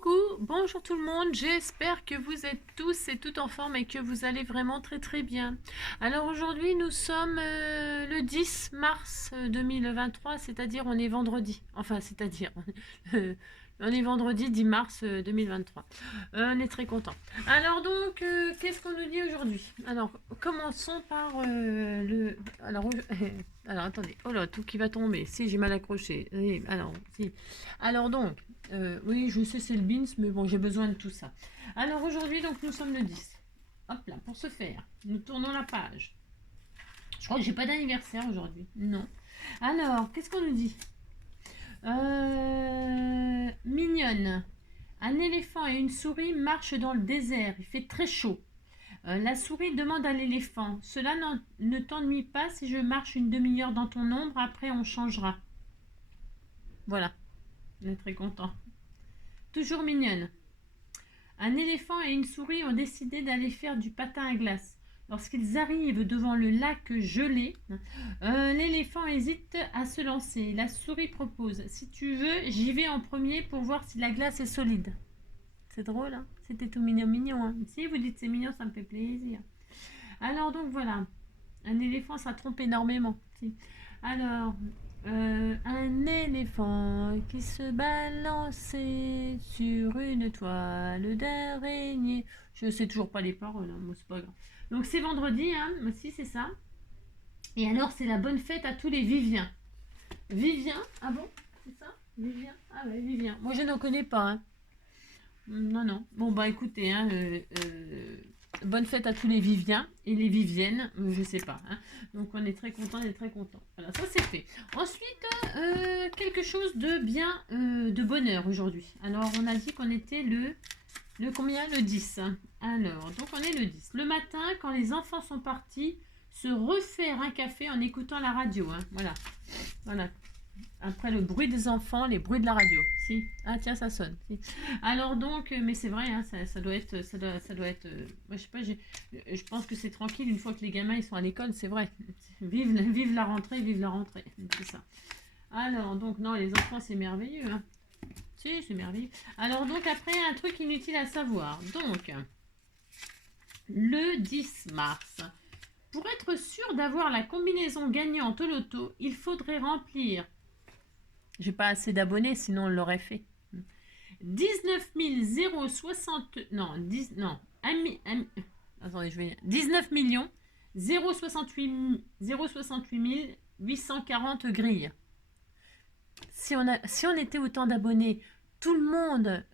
Coucou, bonjour tout le monde, j'espère que vous êtes tous et toutes en forme et que vous allez vraiment très bien. Alors aujourd'hui nous sommes le 10 mars 2023, c'est-à-dire on est vendredi, enfin c'est-à-dire on est vendredi 10 mars 2023. On est très content. Alors donc qu'est-ce qu'on nous dit aujourd'hui? Alors commençons par le... Alors attendez, oh là tout qui va tomber, si j'ai mal accroché. Alors si. Alors donc... oui, je sais, c'est le beans, mais bon, j'ai besoin de tout ça. Alors aujourd'hui, donc nous sommes le 10. Hop là, pour ce faire, nous tournons la page. Je crois que j'ai pas d'anniversaire aujourd'hui. Non. Alors, qu'est-ce qu'on nous dit? Mignonne. Un éléphant et une souris marchent dans le désert. Il fait très chaud. La souris demande à l'éléphant: Cela ne t'ennuie pas si je marche une demi-heure dans ton ombre? Après, on changera. Voilà. On est très content. Toujours mignonne. Un éléphant et une souris ont décidé d'aller faire du patin à glace. Lorsqu'ils arrivent devant le lac gelé, l'éléphant hésite à se lancer. La souris propose: Si tu veux, j'y vais en premier pour voir si la glace est solide. C'est drôle, hein? C'était tout mignon, hein? Si vous dites c'est mignon, ça me fait plaisir. Alors donc voilà, un éléphant, ça trompe énormément. Alors, un éléphant qui se balançait sur une toile d'araignée. Je sais toujours pas les paroles, hein, moi c'est pas grave. Donc c'est vendredi, hein, aussi c'est ça. Et alors c'est la bonne fête à tous les Viviens. Viviens, ah bon, c'est ça? Vivien? Ah ouais, Vivien. Moi je n'en connais pas, hein. Non. Bon bah écoutez, hein, bonne fête à tous les Viviens et les Viviennes, je sais pas, hein. Donc on est très content, Voilà, ça c'est fait. Ensuite, quelque chose de bien, de bonheur aujourd'hui. Alors on a dit qu'on était le combien? Le 10. Alors, donc on est le 10. Le matin, quand les enfants sont partis, se refaire un café en écoutant la radio, hein. Voilà. Après le bruit des enfants, les bruits de la radio. Si. Ah tiens, ça sonne. Si. Alors donc, mais c'est vrai, hein, ça doit être, moi, je sais pas, je pense que c'est tranquille une fois que les gamins ils sont à l'école, c'est vrai. Vive la rentrée, c'est ça. Alors donc non, les enfants c'est merveilleux, hein. Si, c'est merveilleux. Alors donc après un truc inutile à savoir. Donc le 10 mars. Pour être sûr d'avoir la combinaison gagnante au loto, il faudrait remplir. J'ai pas assez d'abonnés, sinon on l'aurait fait. 19 060. Non, 10. Non. Attendez, je vais. 19 millions 068 840 grilles. Si on était autant d'abonnés, tout le monde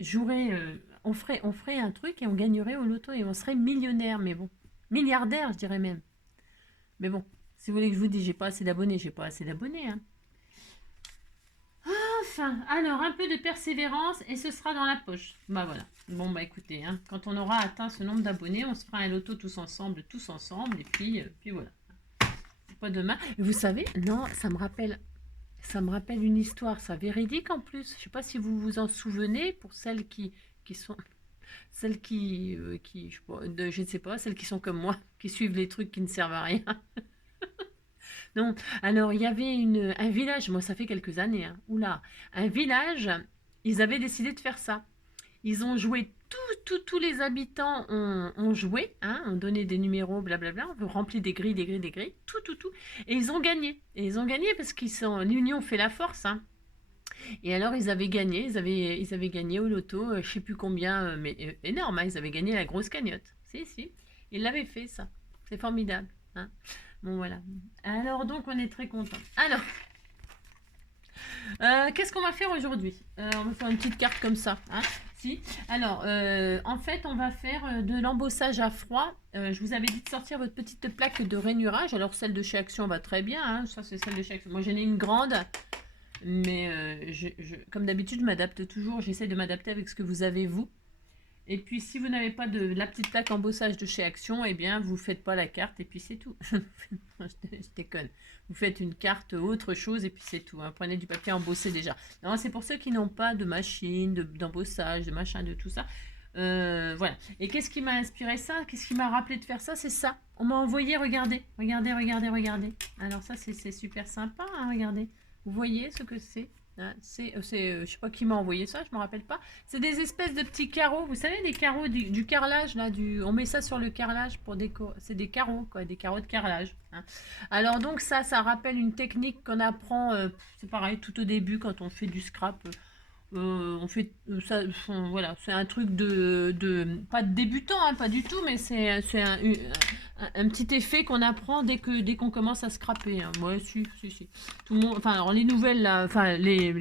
jouerait. On ferait un truc et on gagnerait au loto et on serait millionnaire. Mais bon. Milliardaire, je dirais même. Mais bon, si vous voulez que je vous dise, j'ai pas assez d'abonnés, hein. Enfin, alors un peu de persévérance et ce sera dans la poche. Bah voilà. Bon bah écoutez, hein, quand on aura atteint ce nombre d'abonnés, on se fera un loto tous ensemble, et puis voilà. C'est pas demain. Et vous savez, non, ça me rappelle une histoire, ça véridique en plus. Je sais pas si vous vous en souvenez, pour celles qui sont, celles je ne sais pas, celles qui sont comme moi, qui suivent les trucs qui ne servent à rien. Non, alors il y avait un village, moi ça fait quelques années, hein. Oula, un village, ils avaient décidé de faire ça. Ils ont joué, tous les habitants ont joué, hein, ont donné des numéros, blablabla, on rempli des grilles, tout. Et ils ont gagné. Et ils ont gagné parce l'union fait la force, hein. Et alors ils avaient gagné, ils avaient gagné au loto, je sais plus combien, mais énorme, hein, ils avaient gagné la grosse cagnotte. Si, ils l'avaient fait ça. C'est formidable, hein. Bon voilà. Alors donc on est très content. Alors, qu'est-ce qu'on va faire aujourd'hui? On va faire une petite carte comme ça, hein. Si. Alors, en fait, on va faire de l'embossage à froid. Je vous avais dit de sortir votre petite plaque de rainurage. Alors celle de chez Action va très bien, hein. Ça c'est celle de chez Action. Moi j'en ai une grande. Mais comme d'habitude, je m'adapte toujours. J'essaie de m'adapter avec ce que vous avez, vous. Et puis, si vous n'avez pas de la petite plaque embossage de chez Action, eh bien, vous ne faites pas la carte et puis c'est tout. Je déconne. Vous faites une carte autre chose et puis c'est tout, hein. Prenez du papier embossé déjà. Non, c'est pour ceux qui n'ont pas de machine, d'embossage, de machin, de tout ça. Voilà. Et qu'est-ce qui m'a inspiré ça? Qu'est-ce qui m'a rappelé de faire ça? C'est ça. On m'a envoyé, regardez. Alors ça, c'est super sympa, hein, regardez. Vous voyez ce que c'est? Hein. Je sais pas qui m'a envoyé ça, je me rappelle pas. C'est des espèces de petits carreaux. Vous savez, des carreaux du carrelage, là. On met ça sur le carrelage pour décorer. C'est des carreaux, quoi. Des carreaux de carrelage. Hein. Alors, donc, ça rappelle une technique qu'on apprend. C'est pareil, tout au début, quand on fait du scrap. On fait ça, voilà, c'est un truc pas de débutant, hein, pas du tout, mais c'est un petit effet qu'on apprend dès qu'on commence à scraper. Hein. Ouais, si. Tout le monde, enfin, alors les nouvelles, là, enfin,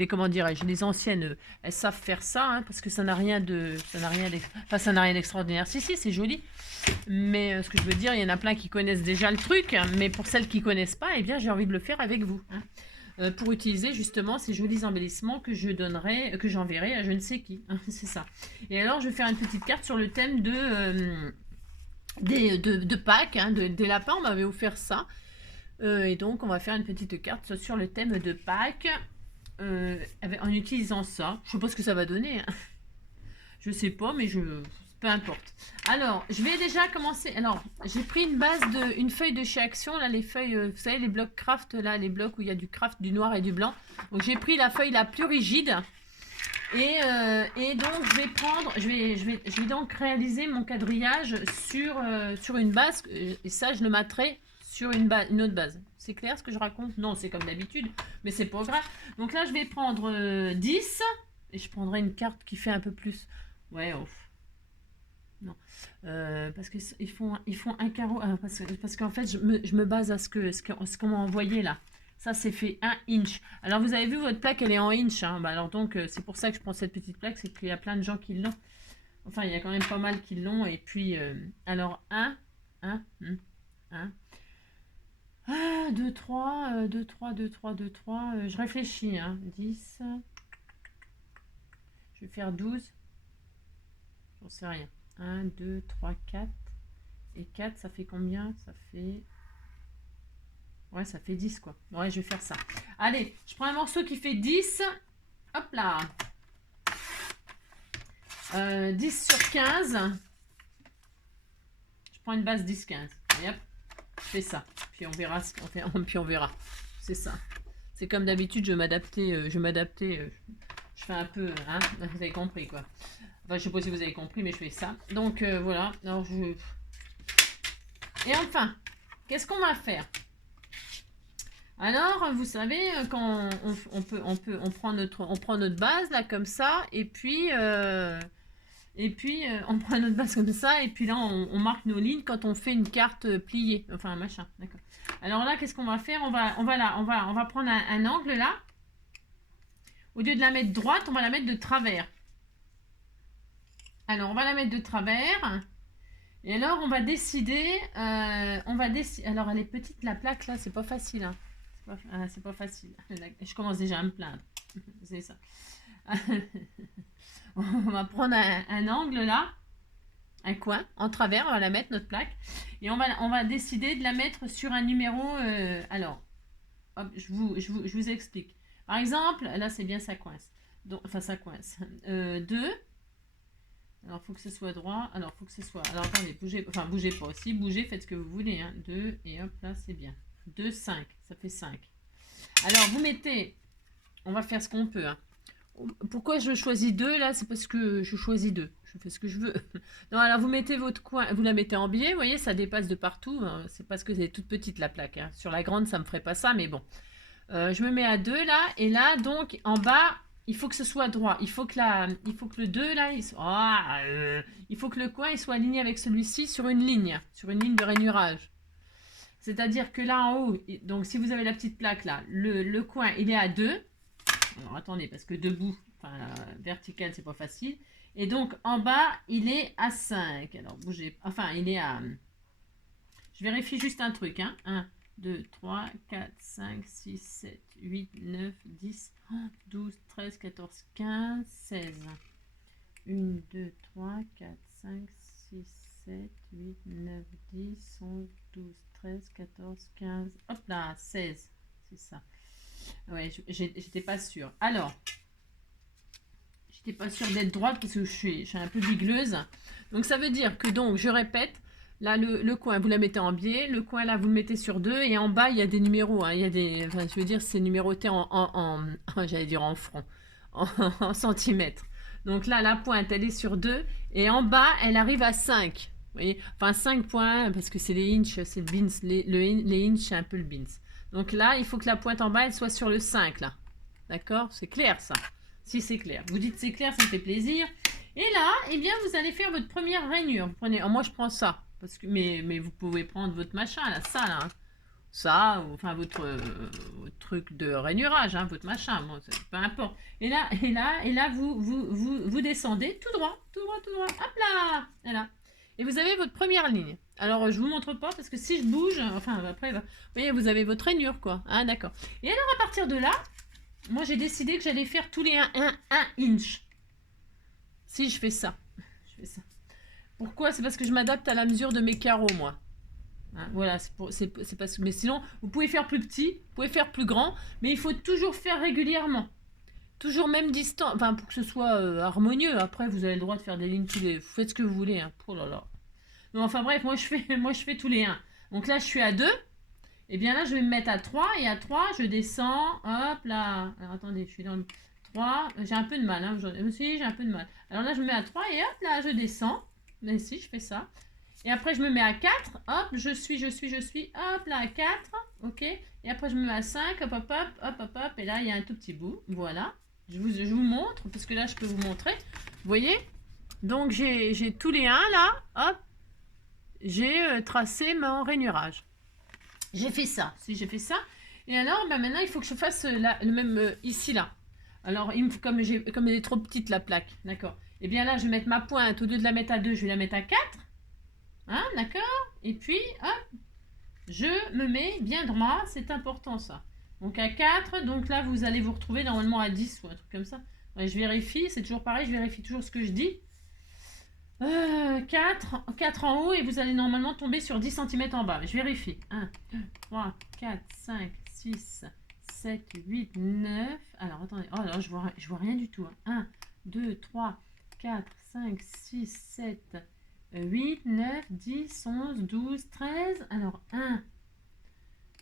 comment dirais-je, les anciennes, elles savent faire ça, hein, parce que ça n'a rien d'extraordinaire. Si, c'est joli. Mais ce que je veux dire, il y en a plein qui connaissent déjà le truc, hein, mais pour celles qui connaissent pas, eh bien, j'ai envie de le faire avec vous. Hein. Pour utiliser justement ces jolis embellissements que j'enverrai à je ne sais qui. C'est ça. Et alors, je vais faire une petite carte sur le thème de Pâques, hein, des lapins. On m'avait offert ça. Et donc, on va faire une petite carte sur le thème de Pâques en utilisant ça. Je sais pas ce que ça va donner. Hein. Je sais pas, mais peu importe. Alors, je vais déjà commencer. Alors, j'ai pris une feuille de chez Action, là, les feuilles, vous savez, les blocs craft, là, les blocs où il y a du craft, du noir et du blanc. Donc, j'ai pris la feuille la plus rigide. Et donc, je vais donc réaliser mon quadrillage sur une base. Et ça, je le mettrai sur une autre base. C'est clair ce que je raconte? Non, c'est comme d'habitude, mais c'est pas grave. Donc là, je vais prendre 10. Et je prendrai une carte qui fait un peu plus. Ouais, non. Parce qu'ils font un carreau. Parce qu'en fait, je me base à ce qu'on m'a envoyé là. Ça, c'est fait 1 inch. Alors, vous avez vu, votre plaque, elle est en inch. Hein. Bah, alors, donc, c'est pour ça que je prends cette petite plaque. C'est qu'il y a plein de gens qui l'ont. Enfin, il y a quand même pas mal qui l'ont. Et puis, alors, 1, 2, 3, 2, 3, 2, 3, 2, 3. Je réfléchis. Hein. 10. Je vais faire 12. J'en sais rien. 1, 2, 3, 4. Et 4, ça fait combien? Ça fait... Ouais, ça fait 10, quoi. Ouais, je vais faire ça. Allez, je prends un morceau qui fait 10. Hop là. 10 sur 15. Je prends une base 10-15. Et hop, je fais ça. Puis on verra ce qu'on fait. Puis on verra. C'est ça. C'est comme d'habitude, je vais m'adapter. Je fais un peu... Hein, vous avez compris, quoi. Enfin, je sais pas si vous avez compris, mais je fais ça. Donc, voilà. Alors, Et enfin, qu'est-ce qu'on va faire? Alors, vous savez, quand on prend notre base, là, comme ça, et puis on prend notre base comme ça, et puis là, on marque nos lignes quand on fait une carte pliée. Enfin, un machin, d'accord. Alors là, qu'est-ce qu'on va faire? On va prendre un angle, là. Au lieu de la mettre droite, on va la mettre de travers. Alors, on va la mettre de travers. Et alors, on va décider... Alors, elle est petite, la plaque, là. C'est pas facile. Hein. C'est pas facile. Je commence déjà à me plaindre. C'est ça. On va prendre un angle, là. Un coin, en travers. On va la mettre, notre plaque. Et on va décider de la mettre sur un numéro... alors, hop, je vous explique. Par exemple, là, c'est bien, ça coince. Donc, enfin, ça coince. 2... Alors, il faut que ce soit droit. Alors, il faut que ce soit... Alors, attendez, bougez pas aussi. Bougez, faites ce que vous voulez. Hein. 2, et hop, là, c'est bien. 2, 5. Ça fait 5. Alors, vous mettez... On va faire ce qu'on peut. Hein. Pourquoi je choisis 2, là? C'est parce que je choisis 2. Je fais ce que je veux. Non, alors, vous mettez votre coin... Vous la mettez en biais. Vous voyez, ça dépasse de partout. Hein. C'est parce que c'est toute petite, la plaque. Hein. Sur la grande, ça ne me ferait pas ça, mais bon. Je me mets à 2, là. Et là, donc, en bas... Il faut que ce soit droit. Il faut que le 2, là, il faut que le coin il soit aligné avec celui-ci sur une ligne de rainurage. C'est-à-dire que là, en haut, donc si vous avez la petite plaque, là, le coin, il est à 2. Alors, attendez, parce que debout, enfin, vertical, c'est pas facile. Et donc, en bas, il est à 5. Alors, bougez. Enfin, il est à... Je vérifie juste un truc, hein. 1, 2, 3, 4, 5, 6, 7, 8, 9, 10, 12, 13, 14, 15, 16. 1, 2, 3, 4, 5, 6, 7, 8, 9, 10, 11, 12, 13, 14, 15. Hop là, 16. C'est ça. Ouais, j'étais pas sûre. Alors, j'étais pas sûre d'être droite parce que je suis un peu bigleuse. Donc, ça veut dire que, donc, je répète, Là, le coin, vous la mettez en biais. Le coin, là, vous le mettez sur 2. Et en bas, il y a des numéros. Hein. Il y a des... Enfin, je veux dire, c'est numéroté j'allais dire en francs. En centimètres. Donc là, la pointe, elle est sur 2. Et en bas, elle arrive à 5. Vous voyez, enfin, 5 points, parce que c'est les inches, c'est le bins. Les inches, c'est un peu le bins. Donc là, il faut que la pointe en bas, elle soit sur le 5, là. D'accord? C'est clair, ça. Si c'est clair. Vous dites c'est clair, ça me fait plaisir. Et là, eh bien, vous allez faire votre première rainure. Vous prenez... moi, je prends ça. Parce que, mais vous pouvez prendre votre machin, là, ça, là. Hein. Ça, ou, enfin, votre truc de rainurage, hein, votre machin. Bon, peu importe. Et là, vous descendez tout droit, tout droit, tout droit. Hop là! Voilà. Et vous avez votre première ligne. Alors, je vous montre pas parce que si je bouge, enfin, après, vous voyez, vous avez votre rainure, quoi. Hein, d'accord. Et alors, à partir de là, moi, j'ai décidé que j'allais faire tous les 1 inch. Si je fais ça. Je fais ça. Pourquoi? C'est parce que je m'adapte à la mesure de mes carreaux, moi. Hein, voilà, c'est parce que... Mais sinon, vous pouvez faire plus petit, vous pouvez faire plus grand, mais il faut toujours faire régulièrement. Toujours même distant, enfin, pour que ce soit harmonieux. Après, vous avez le droit de faire des lignes tous les... Vous faites ce que vous voulez, hein. Oh là là. Non, enfin bref, moi je fais tous les 1. Donc là, je suis à 2. Et bien là, je vais me mettre à 3. Et à 3, je descends. Hop là. Alors attendez, je suis dans le 3. J'ai un peu de mal. Hein. Si, j'ai un peu de mal. Alors là, je me mets à 3. Et hop là, je descends. Là, ici, je fais ça. Et après, je me mets à 4. Hop, je suis. Hop là, à 4. Ok. Et après, je me mets à 5. Hop, hop, hop, hop, hop, hop. Et là, il y a un tout petit bout. Voilà. Je vous montre. Parce que là, je peux vous montrer. Vous voyez? Donc, j'ai tous les 1 là. Hop. J'ai tracé mon rainurage. J'ai fait ça. Si j'ai fait ça. Et alors, ben maintenant, il faut que je fasse le même ici, là. Alors, comme elle est trop petite, la plaque. D'accord. Et bien là, je vais mettre ma pointe. Au lieu de la mettre à 2, je vais la mettre à 4. Hein, d'accord. Et puis, hop, je me mets bien droit. C'est important, ça. Donc, à 4. Donc là, vous allez vous retrouver normalement à 10 ou un truc comme ça. Ouais, je vérifie. C'est toujours pareil. Je vérifie toujours ce que je dis. 4 en haut et vous allez normalement tomber sur 10 cm en bas. Je vérifie. 1, 2, 3, 4, 5, 6, 7, 8, 9. Alors, attendez. Oh là, je vois rien du tout. 1, 2, 3, 4, 5, 6, 7, 8, 9, 10, 11, 12, 13. Alors, 1,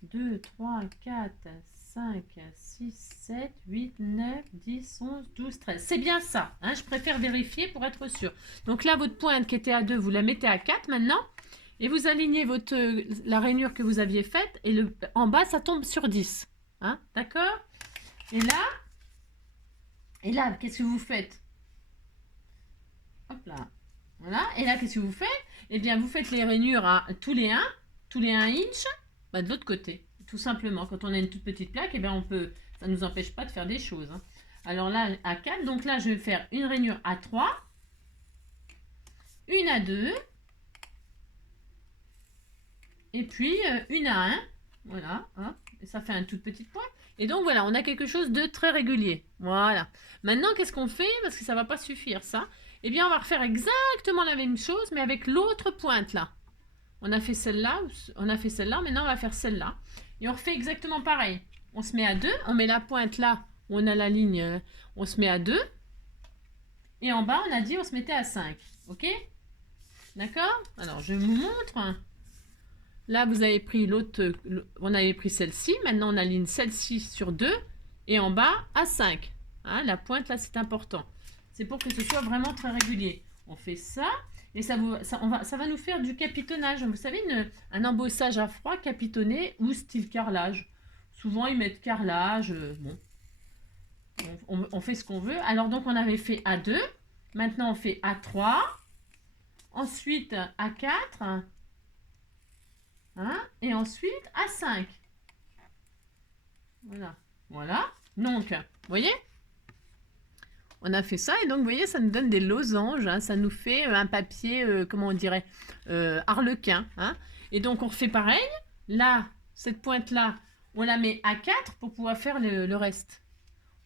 2, 3, 4, 5, 6, 7, 8, 9, 10, 11, 12, 13. C'est bien ça. Hein, je préfère vérifier pour être sûr. Donc là, votre pointe qui était à 2, vous la mettez à 4 maintenant. Et vous alignez la rainure que vous aviez faite. Et en bas, ça tombe sur 10. Hein, d'accord? Et là, qu'est-ce que vous faites? Hop là. Voilà. Et là, qu'est-ce que vous faites? Eh bien, vous faites les rainures à tous les 1 inch. Bah, de l'autre côté. Tout simplement, quand on a une toute petite plaque, eh bien ça ne nous empêche pas de faire des choses. Hein. Alors là, à 4, donc là, je vais faire une rainure à 3, une à 2, et puis une à 1. Voilà, hein, et ça fait un tout petit point. Et donc voilà, on a quelque chose de très régulier. Voilà. Maintenant, qu'est-ce qu'on fait? Parce que ça ne va pas suffire, ça. Eh bien, on va refaire exactement la même chose, mais avec l'autre pointe là. On a fait celle-là, maintenant on va faire celle-là. Et on refait exactement pareil. On se met à 2, on met la pointe là, où on a la ligne, on se met à 2. Et en bas, on a dit on se mettait à 5. Ok? D'accord? Alors, je vous montre. Là, vous avez pris l'autre, on avait pris celle-ci. Maintenant, on aligne celle-ci sur 2. Et en bas, à 5. Hein, la pointe là, c'est important. C'est pour que ce soit vraiment très régulier. On fait ça. Et ça va nous faire du capitonnage. Vous savez, un embossage à froid capitonné ou style carrelage. Souvent, ils mettent carrelage. Bon, on fait ce qu'on veut. Alors, donc, on avait fait à 2. Maintenant, on fait à 3. Ensuite, à 4. Hein, et ensuite, à 5. Voilà. Voilà. Donc, vous voyez ? On a fait ça et donc vous voyez ça nous donne des losanges, hein, ça nous fait un papier, comment on dirait, arlequin. Hein, et donc on refait pareil, là, cette pointe là, on la met à 4 pour pouvoir faire le reste.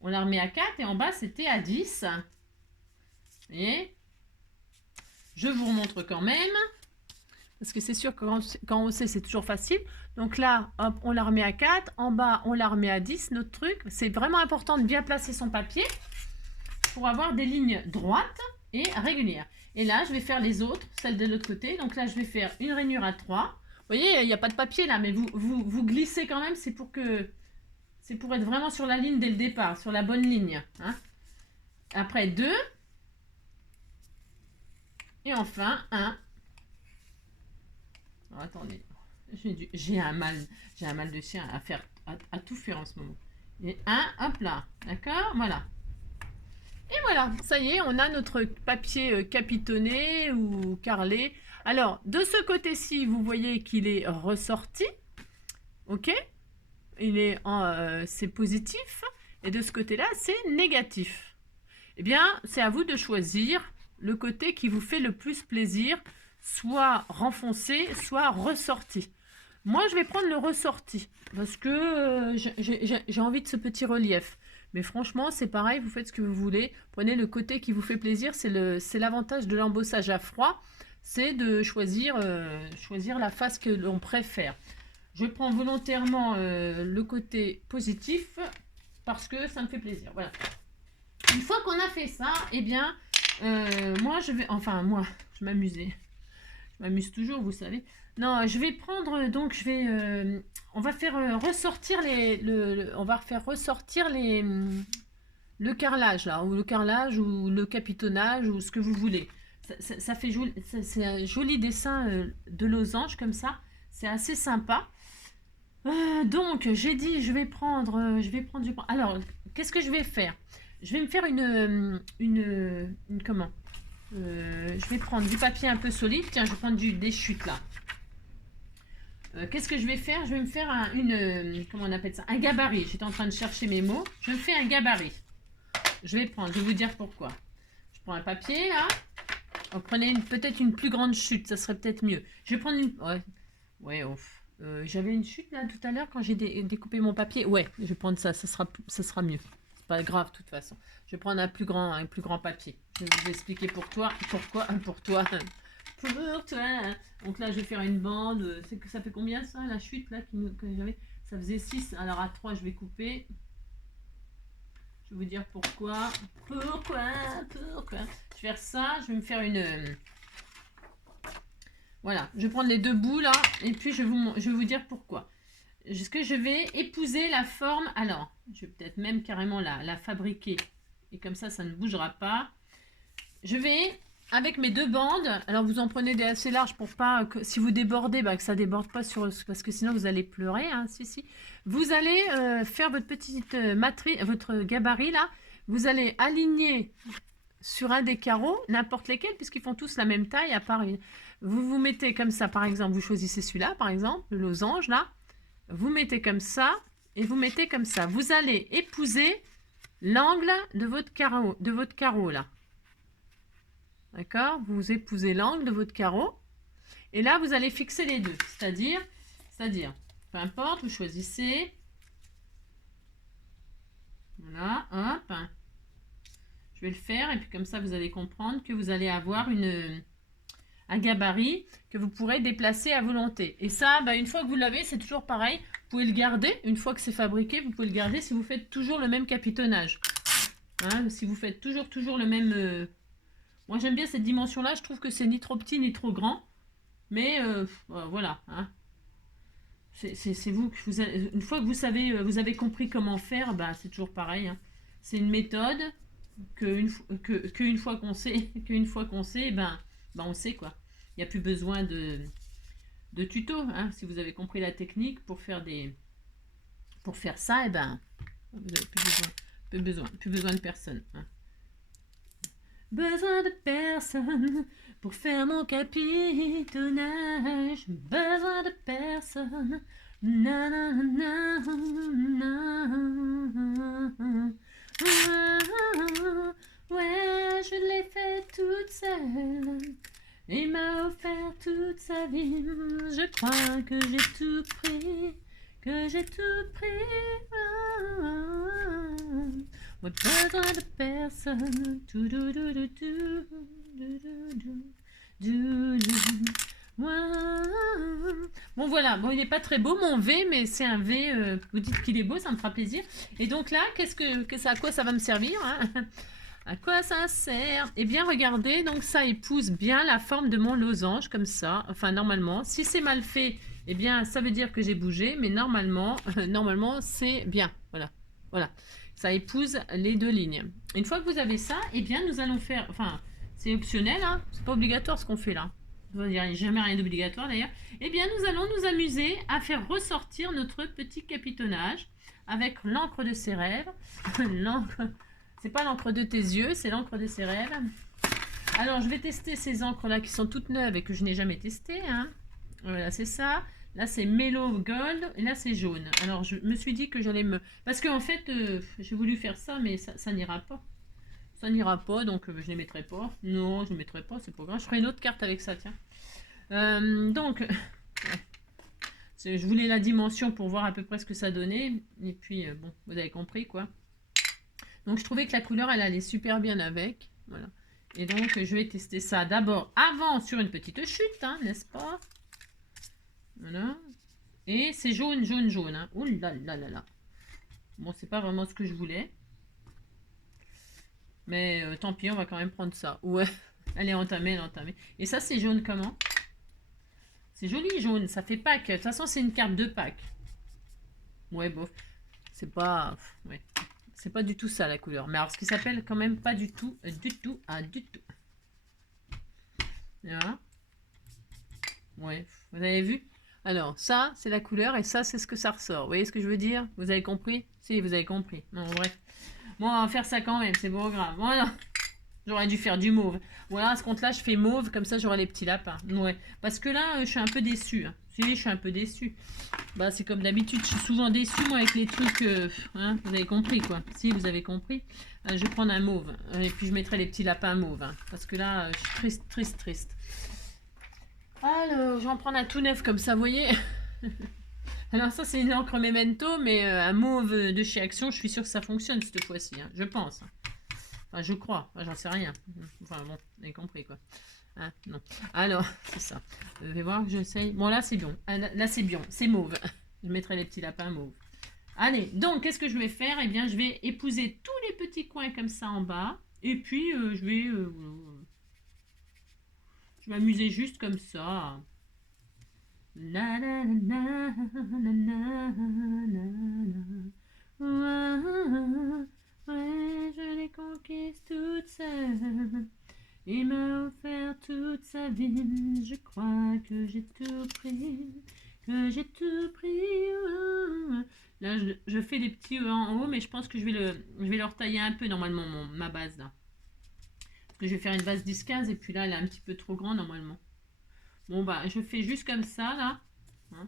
On la remet à 4 et en bas c'était à 10. Et je vous remontre quand même, parce que c'est sûr que quand on sait c'est toujours facile. Donc là, hop, on la remet à 4, en bas on la remet à 10, notre truc. C'est vraiment important de bien placer son papier pour avoir des lignes droites et régulières. Et là, je vais faire les autres, celles de l'autre côté. Donc là, je vais faire une rainure à 3. Vous voyez, il n'y a pas de papier là, mais vous glissez quand même. C'est pour être vraiment sur la ligne dès le départ, sur la bonne ligne. Hein. Après 2. Et enfin 1. Alors, attendez. J'ai un mal de chien à tout faire en ce moment. Et 1, hop là. D'accord. Voilà. Et voilà, ça y est, on a notre papier capitonné ou carrelé. Alors, de ce côté-ci, vous voyez qu'il est ressorti. Ok. C'est positif. Et de ce côté-là, c'est négatif. Eh bien, c'est à vous de choisir le côté qui vous fait le plus plaisir, soit renfoncé, soit ressorti. Moi, je vais prendre le ressorti parce que j'ai envie de ce petit relief. Mais franchement, c'est pareil, vous faites ce que vous voulez. Prenez le côté qui vous fait plaisir. C'est l'avantage de l'embossage à froid, c'est de choisir la face que l'on préfère. Je prends volontairement le côté positif parce que ça me fait plaisir. Voilà. Une fois qu'on a fait ça, eh bien, moi, je m'amusais. Je m'amuse toujours, vous savez. Non, je vais prendre, donc on va faire ressortir le carrelage là, ou le carrelage ou le capitonnage ou ce que vous voulez. Ça fait joli, c'est un joli dessin de losange comme ça. C'est assez sympa. Donc j'ai dit je vais prendre du. Alors qu'est-ce que je vais faire? Je vais me faire comment? Je vais prendre du papier un peu solide. Tiens, je vais prendre des chutes là. Qu'est-ce que je vais faire? Je vais me faire comment on appelle ça? Un gabarit. J'étais en train de chercher mes mots. Je me fais un gabarit. Je vais vous dire pourquoi. Je prends un papier là. Prenez peut-être une plus grande chute, ça serait peut-être mieux. Je vais prendre une. Ouais, j'avais une chute là tout à l'heure quand j'ai découpé mon papier. Ouais, je vais prendre ça, ça sera mieux. C'est pas grave de toute façon. Je vais prendre un plus grand papier. Je vais vous expliquer pourquoi. Pour toi. Donc là, je vais faire une bande. Ça fait combien ça, la chute là que j'avais? Ça faisait 6. Alors à 3, je vais couper. Je vais vous dire pourquoi. Je vais faire ça. Je vais me faire une. Voilà. Je vais prendre les deux bouts là. Et puis je vais vous dire pourquoi. Est-ce que je vais épouser la forme? Alors, je vais peut-être même carrément la fabriquer. Et comme ça ne bougera pas. Je vais, avec mes deux bandes, alors vous en prenez des assez larges pour pas que, si vous débordez, que ça déborde pas parce que sinon vous allez pleurer. Hein, si. Vous allez faire votre petite matrice, votre gabarit là. Vous allez aligner sur un des carreaux, n'importe lesquels, puisqu'ils font tous la même taille, à part une. Vous mettez comme ça, par exemple, vous choisissez celui-là, par exemple, le losange là. Vous mettez comme ça et vous mettez comme ça. Vous allez épouser l'angle de votre carreau là. D'accord? Vous épousez l'angle de votre carreau. Et là, vous allez fixer les deux. C'est-à-dire, peu importe, vous choisissez. Voilà, hop. Je vais le faire et puis comme ça, vous allez comprendre que vous allez avoir un gabarit que vous pourrez déplacer à volonté. Et ça, une fois que vous l'avez, c'est toujours pareil. Vous pouvez le garder. Une fois que c'est fabriqué, vous pouvez le garder si vous faites toujours le même capitonnage. Hein, si vous faites toujours le même... Moi, j'aime bien cette dimension-là. Je trouve que c'est ni trop petit ni trop grand. Mais voilà. Hein. C'est vous. Une fois que vous avez compris comment faire, c'est toujours pareil. Hein. C'est une méthode qu'une fois qu'on sait, on sait quoi. Il n'y a plus besoin de tuto. Hein. Si vous avez compris la technique pour faire ça, vous n'avez plus besoin de personne. Hein. Besoin de personne pour faire mon capitonnage. Besoin de personne. Ouais, je l'ai fait toute seule. Il m'a offert toute sa vie. Je crois que j'ai tout pris. Besoin de personne. Bon voilà, il n'est pas très beau mon V, mais c'est un V, vous dites qu'il est beau, ça me fera plaisir. Et donc là, à quoi ça va me servir hein? À quoi ça sert? Eh bien, regardez, donc ça épouse bien la forme de mon losange, comme ça. Enfin, normalement, si c'est mal fait, eh bien, ça veut dire que j'ai bougé, mais normalement, normalement, c'est bien. Voilà, voilà. Ça épouse les deux lignes. Une fois que vous avez ça, eh bien, nous allons faire... Enfin, c'est optionnel, hein. C'est pas obligatoire ce qu'on fait là. Je veux dire, il n'y a jamais rien d'obligatoire d'ailleurs. Eh bien, nous allons nous amuser à faire ressortir notre petit capitonnage avec l'encre de ses rêves. L'encre... C'est pas l'encre de tes yeux, c'est l'encre de ses rêves. Alors, je vais tester ces encres-là qui sont toutes neuves et que je n'ai jamais testées. Hein. Voilà, c'est ça. Là, c'est Mellow Gold et là, c'est jaune. Alors, je me suis dit que j'allais me... Parce qu'en fait, j'ai voulu faire ça, mais ça n'ira pas. Ça n'ira pas, donc je ne les mettrai pas. Non, je ne les mettrai pas, c'est pas grave. Je ferai une autre carte avec ça, tiens. Donc, je voulais la dimension pour voir à peu près ce que ça donnait. Et puis, bon, vous avez compris, quoi. Donc, je trouvais que la couleur, elle allait super bien avec. Voilà. Et donc, je vais tester ça d'abord avant sur une petite chute, hein, n'est-ce pas? Voilà. Et c'est jaune, jaune, jaune. Hein. Ouh là là là là. Bon, c'est pas vraiment ce que je voulais. Mais tant pis, on va quand même prendre ça. Ouais, elle est entamée, elle est entamée. Et ça, c'est jaune comment? C'est joli jaune, ça fait Pâques. De toute façon, c'est une carte de Pâques. Ouais, bof. C'est pas... Ouais. C'est pas du tout ça, la couleur. Mais alors, ce qui s'appelle quand même pas du tout, du tout. Voilà. Ouais, vous avez vu? Alors, ça, c'est la couleur et ça, c'est ce que ça ressort. Vous voyez ce que je veux dire? Vous avez compris? Si, vous avez compris. Non, bref. Bon, on va faire ça quand même, c'est pas grave. Voilà. J'aurais dû faire du mauve. Voilà, à ce compte-là, je fais mauve, comme ça j'aurai les petits lapins. Ouais. Parce que là, je suis un peu déçue. Hein. Si, je suis un peu déçue. Bah, c'est comme d'habitude, je suis souvent déçue, moi, avec les trucs... hein, vous avez compris, quoi. Si, vous avez compris. Je vais prendre un mauve. Et puis, je mettrai les petits lapins mauves. Hein, parce que là, je suis triste, triste, triste. Alors, je vais en prendre un tout neuf, comme ça, vous voyez. Alors, ça, c'est une encre Memento, mais un mauve de chez Action, je suis sûre que ça fonctionne cette fois-ci. Hein, je pense. Enfin, je crois, enfin, j'en sais rien. Enfin bon, vous avez compris quoi. Hein, non. Alors, c'est ça. Je vais voir que j'essaye. Bon, là c'est bon. Là c'est bien. C'est mauve. Je mettrai les petits lapins mauves. Allez, donc qu'est-ce que je vais faire? Eh bien, je vais épouser tous les petits coins comme ça en bas. Et puis, je vais m'amuser juste comme ça. La la la la la la la. Ouais, je les conquise toutes seules. Il m'a offert toute sa vie. Je crois que j'ai tout pris. Que j'ai tout pris. Là, je fais des petits en haut, mais je pense que je vais le retailler un peu normalement, ma base là. Parce que je vais faire une base 10-15 et puis là, elle est un petit peu trop grande normalement. Bon, bah, je fais juste comme ça là. Hein.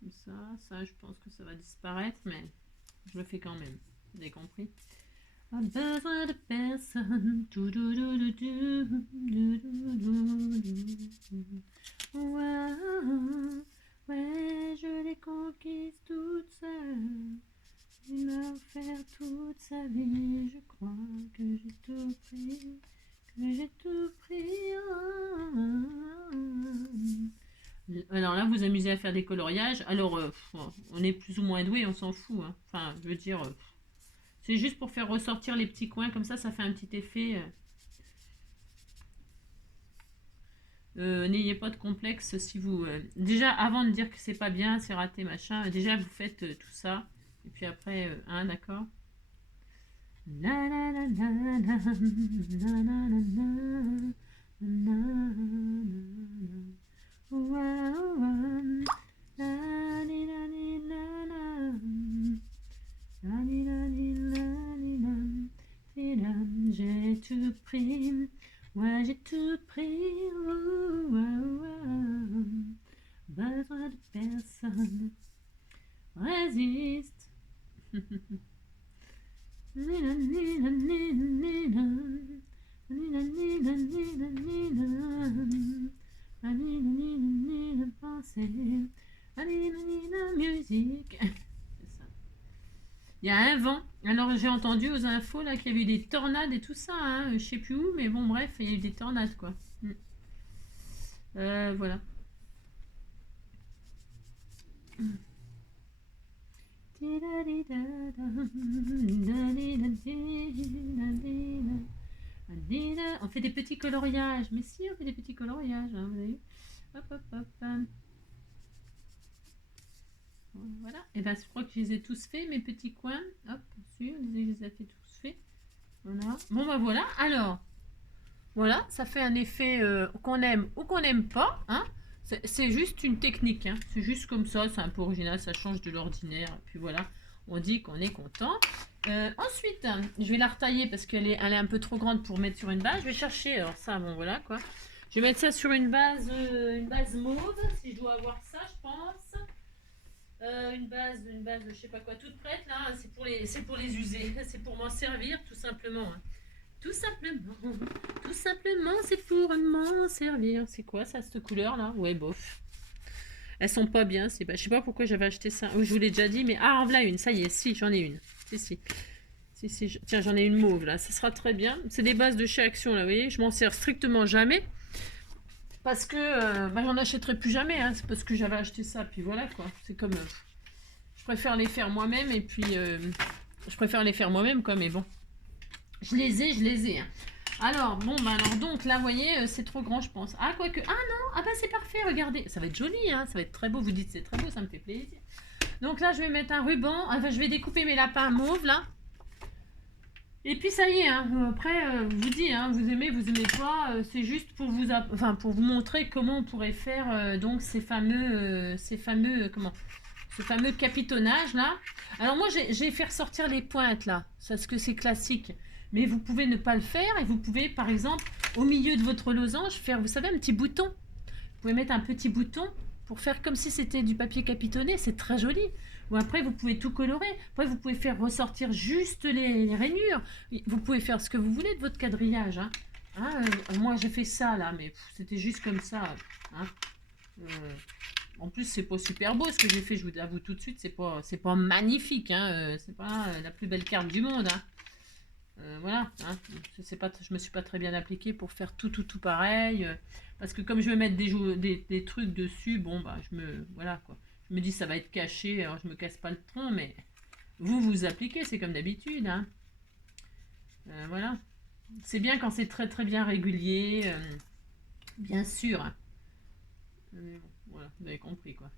Comme ça, je pense que ça va disparaître, mais je le fais quand même. Vous avez compris? Pas besoin de personne. Ouais, je l'ai conquise toute seule. Il m'a offert toute sa vie. Je crois que j'ai tout pris. Que j'ai tout pris. Alors là, vous amusez à faire des coloriages. Alors, on est plus ou moins doué, on s'en fout. Hein. Enfin, je veux dire, c'est juste pour faire ressortir les petits coins. Comme ça fait un petit effet. N'ayez pas de complexe si vous... déjà, avant de dire que c'est pas bien, c'est raté, machin, déjà, vous faites tout ça. Et puis après, hein, d'accord. La la la la la la la la la la. J'ai tout pris. Ouais, j'ai tout pris. Besoin de personne. Résiste. Musique. Il y a un vent. Alors j'ai entendu aux infos là qu'il y avait eu des tornades et tout ça. Hein. Je sais plus où, mais bon bref, il y a eu des tornades quoi. Voilà. fait des petits coloriages. Mais si, on fait des petits coloriages, hein, vous avez vu. Hop, hop, hop. Voilà. Et ben, je crois que je les ai tous faits, mes petits coins. Hop, dessus, je les ai fait tous faits. Voilà. Bon, ben voilà. Alors, voilà, ça fait un effet qu'on aime ou qu'on n'aime pas. Hein. C'est juste une technique. Hein. C'est juste comme ça, c'est un peu original, ça change de l'ordinaire. Et puis voilà, on dit qu'on est content. Ensuite, je vais la retailler parce qu'elle est un peu trop grande pour mettre sur une base. Je vais chercher, alors ça, bon voilà quoi. Je vais mettre ça sur une base mauve, si je dois avoir ça, je pense. Une base, je sais pas quoi, toute prête là. C'est pour les user, c'est pour m'en servir tout simplement. Hein. Tout simplement, c'est pour m'en servir. C'est quoi ça, cette couleur là? Ouais, bof. Elles sont pas bien. Je sais pas pourquoi j'avais acheté ça. Oh, je vous l'ai déjà dit, mais ah, en voilà une. Ça y est, si, j'en ai une. Si. Tiens, j'en ai une mauve là. Ça sera très bien. C'est des bases de chez Action là, vous voyez. Je m'en sers strictement jamais. Parce que j'en achèterai plus jamais. Hein. C'est parce que j'avais acheté ça. Puis voilà quoi. C'est comme. Je préfère les faire moi-même. Et puis. Je préfère les faire moi-même quoi. Mais bon. Je les ai. Hein. Alors, bon, alors donc là, vous voyez, c'est trop grand, je pense. Ah, quoique. Ah non, ah bah c'est parfait, regardez. Ça va être joli, hein, ça va être très beau. Vous dites c'est très beau, ça me fait plaisir. Donc là, je vais mettre un ruban. Enfin, je vais découper mes lapins mauves, là. Et puis ça y est, hein. Après, je vous dis, hein, vous aimez pas. C'est juste pour pour vous montrer comment on pourrait faire donc ce fameux capitonnage, là. Alors moi, j'ai fait ressortir les pointes, là. Parce que c'est classique. Mais vous pouvez ne pas le faire et vous pouvez, par exemple, au milieu de votre losange, faire, vous savez, un petit bouton. Vous pouvez mettre un petit bouton pour faire comme si c'était du papier capitonné. C'est très joli. Ou après, vous pouvez tout colorer. Après, vous pouvez faire ressortir juste les rainures. Vous pouvez faire ce que vous voulez de votre quadrillage. Hein. Moi, j'ai fait ça, là, mais c'était juste comme ça. Hein. En plus, c'est pas super beau ce que j'ai fait, je vous avoue tout de suite. C'est pas magnifique. Hein. C'est pas la plus belle carte du monde. Hein. Voilà, hein, je me suis pas très bien appliquée pour faire tout pareil, parce que comme je vais mettre des trucs dessus, bon bah voilà quoi, je me dis ça va être caché, alors je me casse pas le tronc, mais vous appliquez, c'est comme d'habitude, hein. Voilà, c'est bien quand c'est très très bien régulier, bien sûr, hein. Mais bon, voilà, vous avez compris quoi.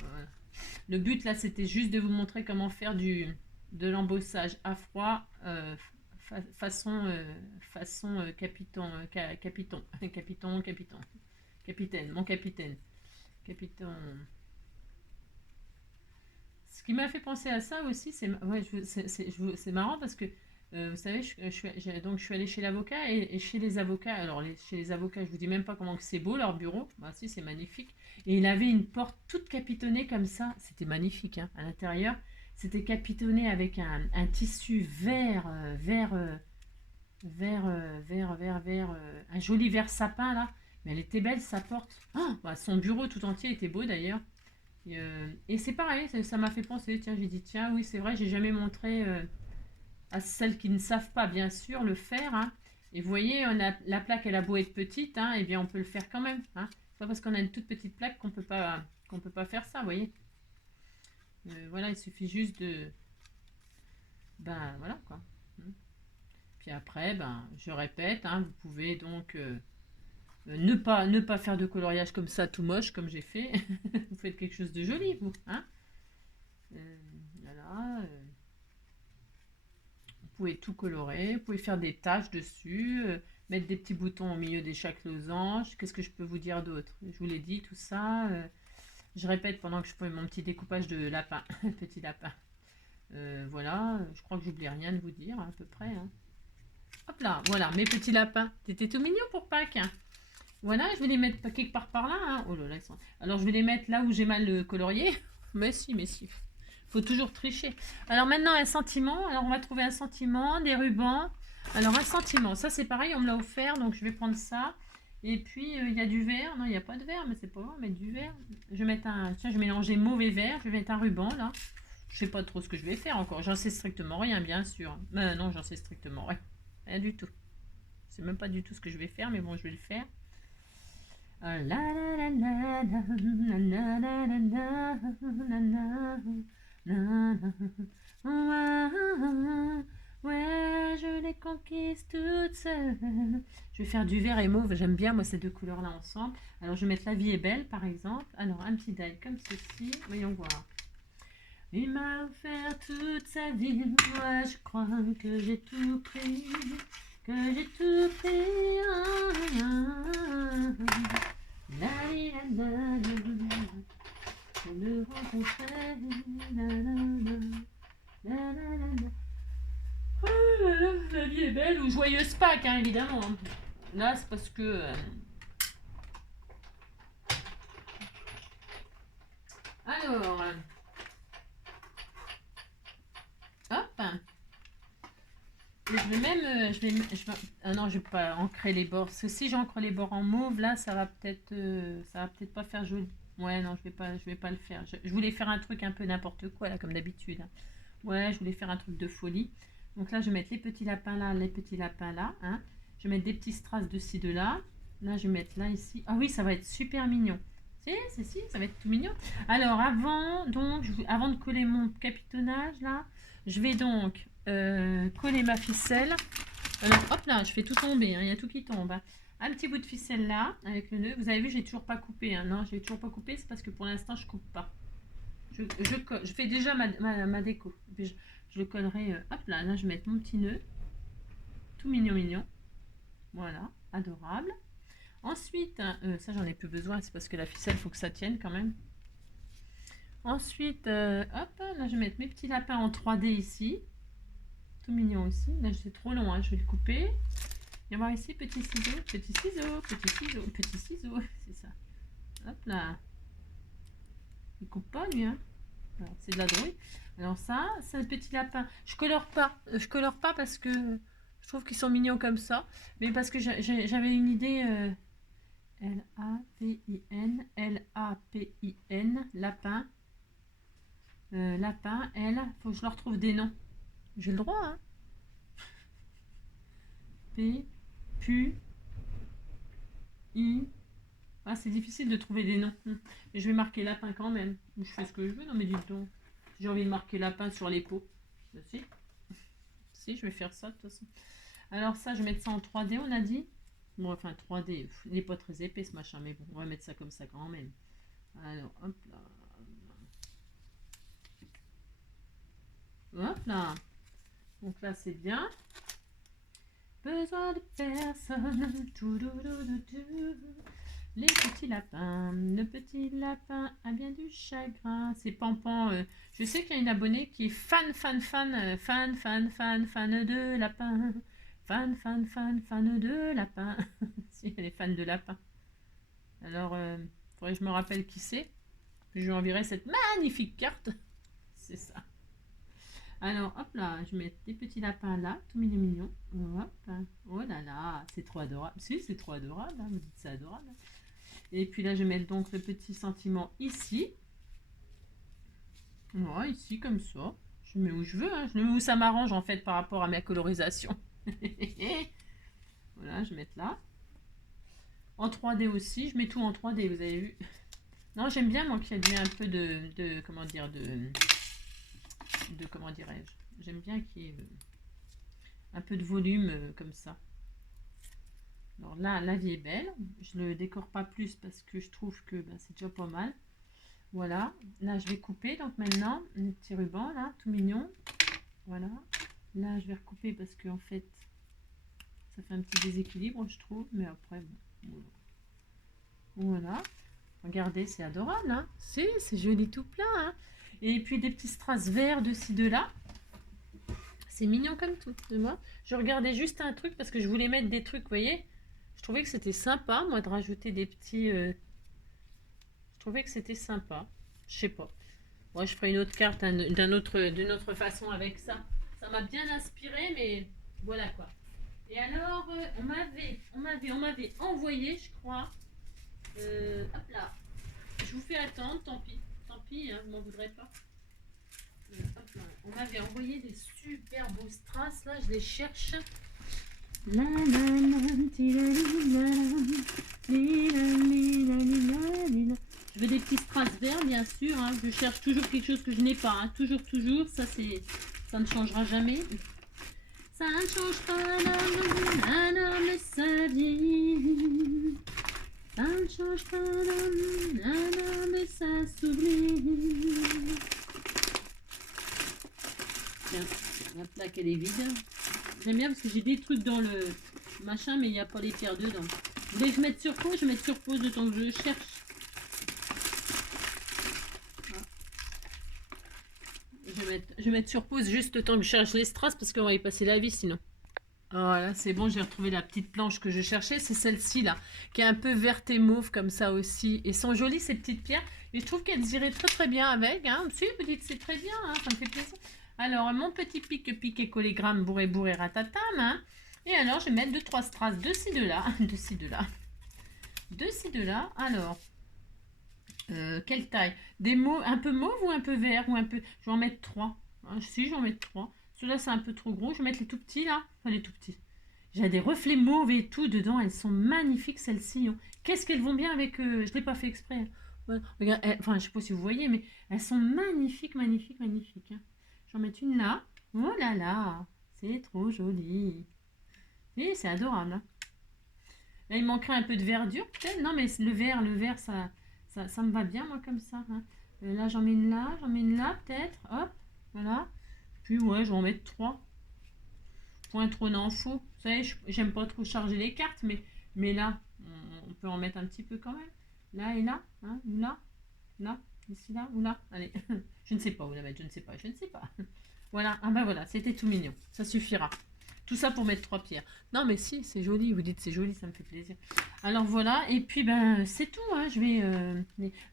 Voilà. Le but là, c'était juste de vous montrer comment faire de l'embossage à froid façon capitaine, mon capitaine. Ce qui m'a fait penser à ça aussi, c'est marrant parce que vous savez, je suis allée chez l'avocat et chez les avocats. Alors chez les avocats, je vous dis même pas comment c'est beau leur bureau. Bah si, c'est magnifique. Et il avait une porte toute capitonnée comme ça. C'était magnifique hein, à l'intérieur. C'était capitonné avec un tissu vert, un joli vert sapin là. Mais elle était belle sa porte. Oh, bah, son bureau tout entier était beau d'ailleurs. Et c'est pareil, ça m'a fait penser. Tiens, j'ai dit tiens, oui c'est vrai, j'ai jamais montré à celles qui ne savent pas bien sûr le faire. Hein. Et vous voyez, la plaque elle a beau être petite, hein, et bien on peut le faire quand même. Hein. C'est pas parce qu'on a une toute petite plaque qu'on peut pas faire ça, vous voyez. Voilà, il suffit juste de... Ben, voilà, quoi. Puis après, ben, je répète, hein, vous pouvez donc ne pas faire de coloriage comme ça, tout moche, comme j'ai fait. Vous faites quelque chose de joli, vous. Hein voilà. Vous pouvez tout colorer, vous pouvez faire des taches dessus, mettre des petits boutons au milieu de chaque losange. Qu'est-ce que je peux vous dire d'autre? Je vous l'ai dit, tout ça... Je répète pendant que je fais mon petit découpage de lapin, petit lapin. Voilà, je crois que j'oublie rien de vous dire, à peu près. Hein. Hop là, voilà, mes petits lapins. T'étais tout mignon pour Pâques. Hein. Voilà, je vais les mettre quelque part par là. Hein. Oh là là, alors je vais les mettre là où j'ai mal colorié. Mais si. Faut toujours tricher. Alors maintenant, un sentiment. Alors on va trouver un sentiment, des rubans. Alors un sentiment, ça c'est pareil, on me l'a offert, donc je vais prendre ça. Et puis, il y a du vert. Non, il n'y a pas de vert, mais c'est pas grave, on va mettre du vert. Je vais mettre tiens, je vais mélanger mauve et vert. Je vais mettre un ruban, là. Je sais pas trop ce que je vais faire encore. J'en sais strictement rien, bien sûr. Non, j'en sais strictement rien. Rien du tout. Je sais même pas du tout ce que je vais faire, mais bon, je vais le faire. Ouais, je les conquise toute seule. Je vais faire du vert et mauve. J'aime bien, moi, ces deux couleurs-là ensemble. Alors, je vais mettre La vie est belle, par exemple. Alors, un petit die comme ceci. Voyons voir. Il m'a offert toute sa vie. Moi, je crois que j'ai tout pris. Que j'ai tout pris. La, la, la, la. Je le rencontrais. La, la, la, la, la, la. Oh là là, la vie est belle, ou joyeuse Pâques, hein, évidemment. Là, c'est parce que... Alors... hop. Je vais même... ah non, je vais pas ancrer les bords. Parce que si j'ancre les bords en mauve, là, ça va peut-être pas faire joli. Ouais, non, je vais pas le faire. Je voulais faire un truc un peu n'importe quoi, là, comme d'habitude. Ouais, je voulais faire un truc de folie. Donc là, je vais mettre les petits lapins là, les petits lapins là. Hein. Je vais mettre des petits strass de ci, de là. Là, je vais mettre là, ici. Ah oui, ça va être super mignon. Si, ça va être tout mignon. Alors, avant de coller mon capitonnage, là, je vais donc coller ma ficelle. Alors, hop là, je fais tout tomber. Hein, il y a tout qui tombe. Hein. Un petit bout de ficelle là, avec le nœud. Vous avez vu, j'ai toujours pas coupé. Hein. Non, j'ai toujours pas coupé. C'est parce que pour l'instant, je coupe pas. Je fais déjà ma déco. Je le collerai, hop là, je vais mettre mon petit nœud, tout mignon, voilà, adorable. Ensuite, ça j'en ai plus besoin, c'est parce que la ficelle, il faut que ça tienne quand même. Ensuite, hop, là je vais mettre mes petits lapins en 3D ici, tout mignon aussi. Là c'est trop long, hein, je vais le couper. Et voir ici, petit ciseau, c'est ça. Hop là. Il coupe pas lui, hein. C'est de la drouille. Alors ça, c'est un petit lapin. Je colore pas parce que je trouve qu'ils sont mignons comme ça. Mais parce que j'avais une idée. L-A-P-I-N, lapin. Lapin, faut que je leur trouve des noms. J'ai le droit, hein. P, Pu, I. Ah, c'est difficile de trouver des noms. Mais je vais marquer lapin quand même. Je fais ce que je veux. Non mais dis donc. J'ai envie de marquer lapin sur les peaux. Si, je vais faire ça de toute façon. Alors ça, je vais mettre ça en 3D, on a dit. Bon, enfin 3D, il n'est pas très épais ce machin, mais bon, on va mettre ça comme ça quand même. Alors, hop là. Hop là. Donc là, c'est bien. Besoin de personne. Les petits lapins. Le petit lapin a bien du chagrin. C'est Pampan. Je sais qu'il y a une abonnée qui est fan de lapin. Fan de lapin. Si, elle est fan de lapin. Alors, faudrait que je me rappelle qui c'est. Je lui enverrai cette magnifique carte. C'est ça. Alors, hop là, je vais mettre des petits lapins là, tout mignon. Hop. Oh là là, c'est trop adorable. Si, c'est trop adorable. Hein, vous dites c'est adorable. Et puis là, je vais mettre donc le petit sentiment ici. Voilà, ici, comme ça. Je mets où je veux. Hein. Je le mets où ça m'arrange, en fait, par rapport à ma colorisation. Voilà, je vais mettre là. En 3D aussi. Je mets tout en 3D, vous avez vu. Non, j'aime bien, moi, qu'il y ait un peu de comment dirais-je. J'aime bien qu'il y ait un peu de volume comme ça. Alors là, la vie est belle. Je le décore pas plus parce que je trouve que c'est déjà pas mal. Voilà. Là, je vais couper. Donc maintenant, un petit ruban là, tout mignon. Voilà. Là, je vais recouper parce que en fait, ça fait un petit déséquilibre, je trouve. Mais après, bon. Voilà. Regardez, c'est adorable. Hein. C'est joli tout plein. Hein. Et puis des petits strass verts de ci, de là. C'est mignon comme tout. Je regardais juste un truc parce que je voulais mettre des trucs, vous voyez. Je trouvais que c'était sympa, moi, de rajouter des petits... Je trouvais que c'était sympa. Je sais pas. Moi, je ferai une autre carte d'une autre façon avec ça. Ça m'a bien inspiré, mais voilà quoi. Et alors, on m'avait envoyé, je crois. Hop là. Je vous fais attendre, tant pis. Tant pis, hein, vous m'en voudrez pas. Hop là. On m'avait envoyé des super beaux strass, là, je les cherche. Je veux des petits strass verts, bien sûr. Hein. Je cherche toujours quelque chose que je n'ai pas. Hein. Toujours. Ça ne changera jamais. Ça ne change pas un homme sa vie. Ça ne change pas un homme ça s'oublie. Tiens, la plaque elle est vide. J'aime bien parce que j'ai des trucs dans le machin, mais il n'y a pas les pierres dedans. Vous voulez que je mette sur pause? Je vais mettre sur pause le temps que je cherche. Je vais mettre sur pause juste le temps que je cherche les strass parce qu'on va y passer la vie sinon. Voilà, c'est bon, j'ai retrouvé la petite planche que je cherchais. C'est celle-ci là, qui est un peu verte et mauve comme ça aussi. Et sont jolies ces petites pierres. Et je trouve qu'elles iraient très très bien avec. Hein. Si, vous dites c'est très bien, hein, ça me fait plaisir. Alors, mon petit pique et collégramme bourré ratatam. Hein. Et alors, je vais mettre 2-3 strass de ci, de là. De ci, de là. De ci, de là. Alors, quelle taille? Des mauves, un peu mauve ou un peu vert ou un peu... Je vais en mettre 3. Hein, si, je vais en mettre 3. Ceux-là, c'est un peu trop gros. Je vais mettre les tout petits, là. Enfin, les tout petits. J'ai des reflets mauves et tout dedans. Elles sont magnifiques, celles-ci. Hein. Qu'est-ce qu'elles vont bien avec... je ne l'ai pas fait exprès. Ouais, regarde, enfin, je ne sais pas si vous voyez, mais elles sont magnifiques, magnifiques, magnifiques. Hein. Je vais en mettre une là. Oh là là. C'est trop joli. Et c'est adorable. Hein. Là, il manquerait un peu de verdure, peut-être. Non, mais le vert, ça me va bien, moi, comme ça. Hein. Là, j'en mets une là, peut-être. Hop, voilà. Puis, ouais, je vais en mettre 3. Point trop n'en faut. Vous savez, j'aime pas trop charger les cartes, mais là, on peut en mettre un petit peu quand même. Là et là, hein, ou là, ici, là, ou là. Allez, je ne sais pas où la mettre, je ne sais pas. Voilà, ah ben voilà, c'était tout mignon. Ça suffira. Tout ça pour mettre 3 pierres. Non, mais si, c'est joli. Vous dites c'est joli, ça me fait plaisir. Alors voilà, et puis ben c'est tout. Hein.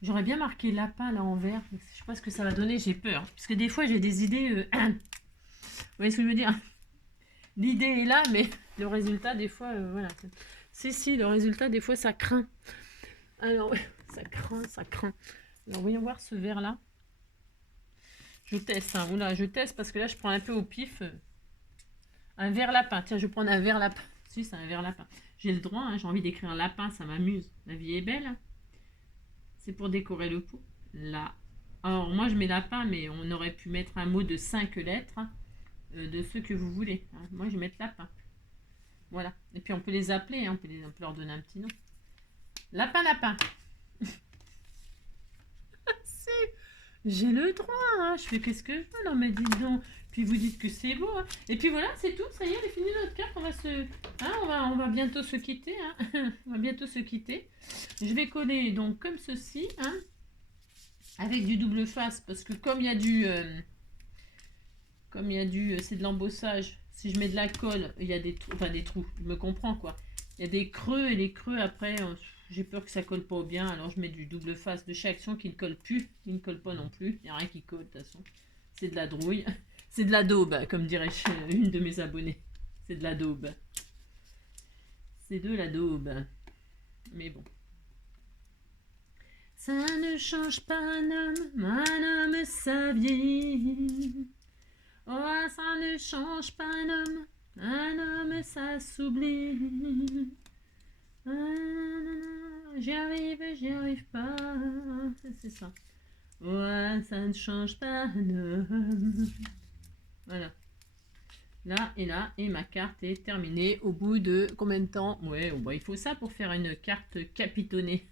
J'aurais bien marqué lapin là en vert. Je sais pas ce que ça va donner, j'ai peur. Parce que des fois j'ai des idées. Vous voyez ce que je veux dire? L'idée est là, mais le résultat des fois, voilà. Si, le résultat des fois ça craint. Alors ça craint. Alors voyons voir ce vert là. Je teste, hein. Oula, je teste parce que là je prends un peu au pif. Un vert lapin. Tiens, je vais prendre un vert lapin. Si, c'est un vert lapin. J'ai le droit, hein, j'ai envie d'écrire un lapin, ça m'amuse. La vie est belle. Hein. C'est pour décorer le pot. Là. Alors, moi, je mets lapin, mais on aurait pu mettre un mot de 5 lettres, hein, de ceux que vous voulez. Hein. Moi, je vais mettre lapin. Voilà. Et puis, on peut les appeler, hein, on peut leur donner un petit nom. Lapin. J'ai le droit, hein. Je fais qu'est-ce que je veux, non, mais dites donc. Puis vous dites que c'est beau. Hein. Et puis voilà, c'est tout. Ça y est, elle est finie notre carte. On va bientôt se quitter. Hein. On va bientôt se quitter. Je vais coller donc comme ceci, hein, avec du double face, parce que comme il y a c'est de l'embossage. Si je mets de la colle, il y a des trous, enfin des trous. Je me comprends quoi. Il y a des creux et les creux après, j'ai peur que ça colle pas bien. Alors je mets du double face de chez Action qui ne colle plus, qui ne colle pas non plus. Il n'y a rien qui colle de toute façon. C'est de la drouille. C'est de la daube, comme dirait une de mes abonnés. C'est de la daube. C'est de la daube. Mais bon. Ça ne change pas un homme sa vie. Oh, ça ne change pas un homme ça s'oublie. J'y arrive pas. C'est ça. Ouais, ça ne change pas un homme. Voilà. Là et là, et ma carte est terminée au bout de combien de temps? Ouais, bon, il faut ça pour faire une carte capitonnée.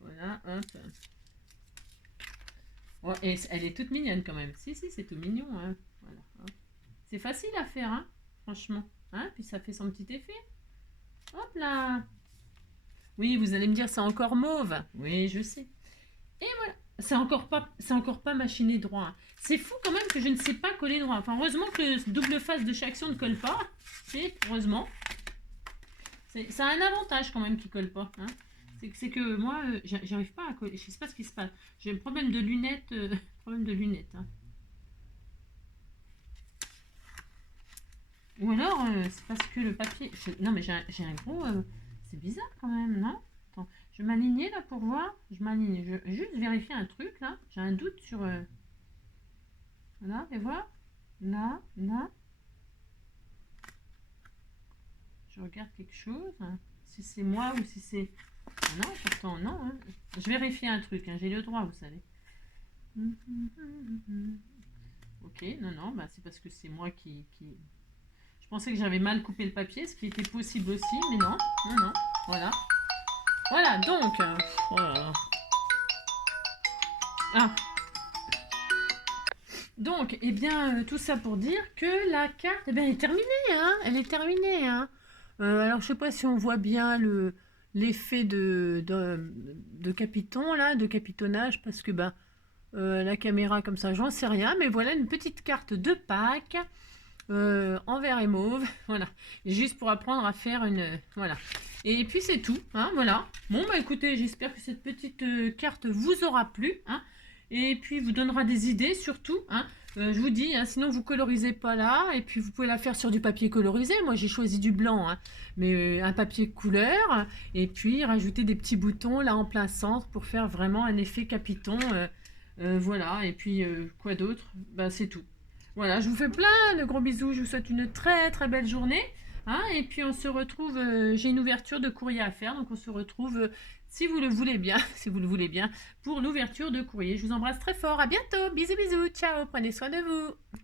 Voilà, hop. Oh, et elle est toute mignonne quand même. Si, c'est tout mignon. Hein. Voilà, hop. C'est facile à faire, hein, franchement. Hein, puis ça fait son petit effet. Hop là. Oui, vous allez me dire, c'est encore mauve. Oui, je sais. Et voilà. C'est encore pas machiné droit. Hein. C'est fou quand même que je ne sais pas coller droit. Enfin, heureusement que le double face de chez Action ne colle pas. C'est heureusement. Ça a un avantage quand même qu'il colle pas. Hein. C'est que moi, j'arrive pas à coller. Je sais pas ce qui se passe. J'ai un problème de lunettes. Hein. Ou alors, c'est parce que le papier... Non, mais j'ai un gros... c'est bizarre quand même, non? Attends, je vais m'aligner là pour voir. Je m'aligne. Je vais juste vérifier un truc là. J'ai un doute sur... Voilà, et voir. Là. Je regarde quelque chose. Hein. Si c'est moi ou si c'est... Non, pourtant, non. Hein. Je vérifie un truc. Hein. J'ai le droit, vous savez. Ok, non, non, bah c'est parce que c'est moi qui... Je pensais que j'avais mal coupé le papier, ce qui était possible aussi, mais non, non, non, voilà. Voilà, donc... oh là là. Ah, donc, eh bien, tout ça pour dire que la carte, eh bien, elle est terminée, hein, elle est terminée, hein. Alors, je sais pas si on voit bien l'effet de capiton, là, de capitonnage, parce que, ben, la caméra, comme ça, j'en sais rien, mais voilà une petite carte de Pâques, en vert et mauve, voilà, juste pour apprendre à faire une... voilà. Et puis, c'est tout, hein, voilà. Bon, bah, écoutez, j'espère que cette petite carte vous aura plu, hein, et puis vous donnera des idées, surtout, hein. Je vous dis, hein, sinon vous colorisez pas là, et puis vous pouvez la faire sur du papier colorisé. Moi j'ai choisi du blanc, hein, mais un papier couleur, et puis rajouter des petits boutons là en plein centre pour faire vraiment un effet capiton. Voilà, et puis quoi d'autre? Bah c'est tout. Voilà, je vous fais plein de gros bisous, je vous souhaite une très très belle journée. Hein, et puis on se retrouve, j'ai une ouverture de courrier à faire, donc on se retrouve, si vous le voulez bien, si vous le voulez bien, pour l'ouverture de courrier. Je vous embrasse très fort, à bientôt, bisous bisous, ciao, prenez soin de vous.